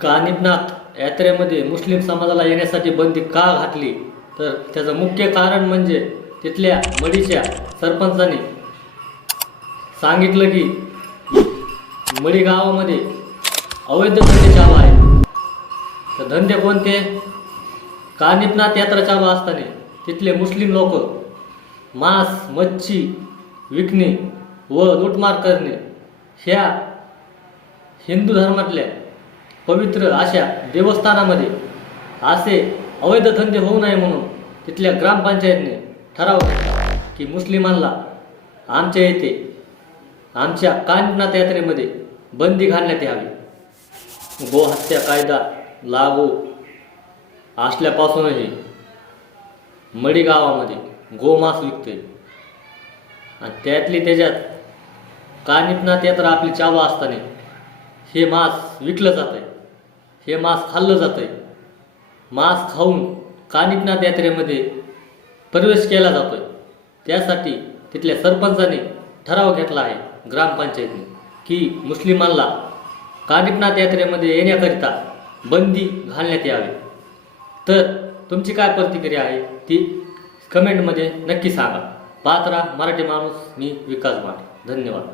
कानिबनाथ यात्रेमध्ये मुस्लिम समाजाला येण्यासाठी बंदी का घातली? तर त्याचं मुख्य कारण म्हणजे तिथल्या मडीच्या सरपंचाने सांगितलं की मडी गावामध्ये अवैध धंदे चालू आहे तर धंदे कोणते? कानिपनाथ यात्रा चालू असताना तिथले मुस्लिम लोक मांस मच्छी विकणे व लूटमार करणे ह्या हिंदू धर्मातल्या पवित्र अशा देवस्थानामध्ये असे अवैध धंदे होऊ नये म्हणून तिथल्या ग्रामपंचायतने ठराव घेतला की मुस्लिमांना आमच्या येथे आमच्या कानिपनाथ यात्रेमध्ये बंदी घालण्यात यावी. गोहत्या कायदा लागू असल्यापासूनही मडीगावामध्ये गोमास गोमांस विकते आणि त्यातली त्याच्यात कानिपनाथ यात्रा आपली चालू असताना हे मांस विकलं जातं आहे हे मांस खाल्लं जातं आहे मांस खाऊन कानिकनाथ यात्रेमध्ये प्रवेश केला जातो आहे त्यासाठी तिथल्या सरपंचाने ठराव घेतला आहे ग्रामपंचायतीने की मुस्लिमांना कानिकनाथ यात्रेमध्ये येण्याकरिता बंदी घालण्यात यावी. तर तुमची काय प्रतिक्रिया आहे ती कमेंटमध्ये नक्की सांगा. पात्रा मराठी माणूस मी विकास माठ धन्यवाद.